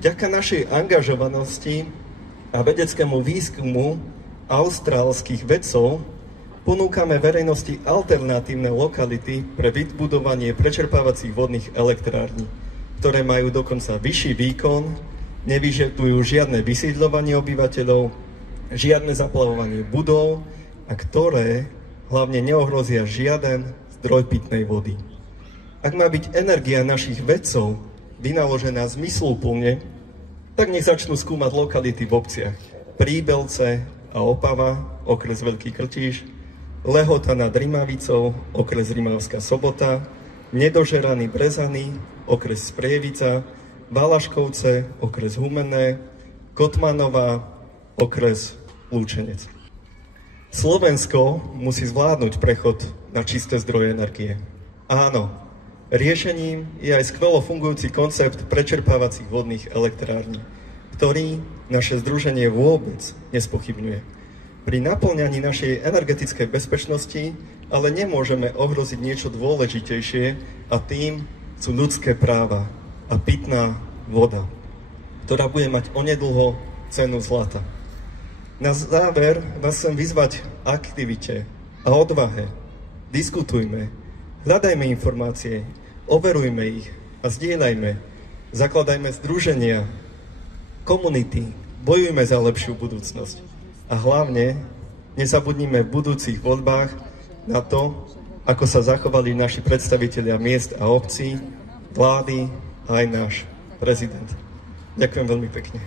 Vďaka našej angažovanosti a vedeckému výskumu austrálskych vedcov ponúkame verejnosti alternatívne lokality pre vybudovanie prečerpávacích vodných elektrární, ktoré majú dokonca vyšší výkon, nevyžadujú žiadne vysídľovanie obyvateľov, žiadne zaplavovanie budov a ktoré hlavne neohrozia žiaden zdroj pitnej vody. Ak má byť energia našich vedcov vynaložená zmysluplne, tak nech začnú skúmať lokality v obciach Príbelce a Opava, okres Veľký Krtíš, Lehota nad Rimavicou, okres Rimavská Sobota, Nedožeraný Brezany, okres Sprievica, Valaškovce, okres Humenné, Kotmanová, okres Lúčenec. Slovensko musí zvládnuť prechod na čisté zdroje energie. Áno, riešením je aj skvelo fungujúci koncept prečerpávacích vodných elektrární, ktorý naše združenie vôbec nespochybňuje. Pri naplňaní našej energetickej bezpečnosti ale nemôžeme ohroziť niečo dôležitejšie a tým sú ľudské práva a pitná voda, ktorá bude mať onedlho cenu zlata. Na záver vás chcem vyzvať aktivite a odvahe. Diskutujme, hľadajme informácie, overujme ich a zdieľajme. Zakladajme združenia, komunity, bojujme za lepšiu budúcnosť. A hlavne nezabudnime v budúcich voľbách na to, ako sa zachovali naši predstavitelia miest a obcí, vlády a aj náš prezident. Ďakujem veľmi pekne.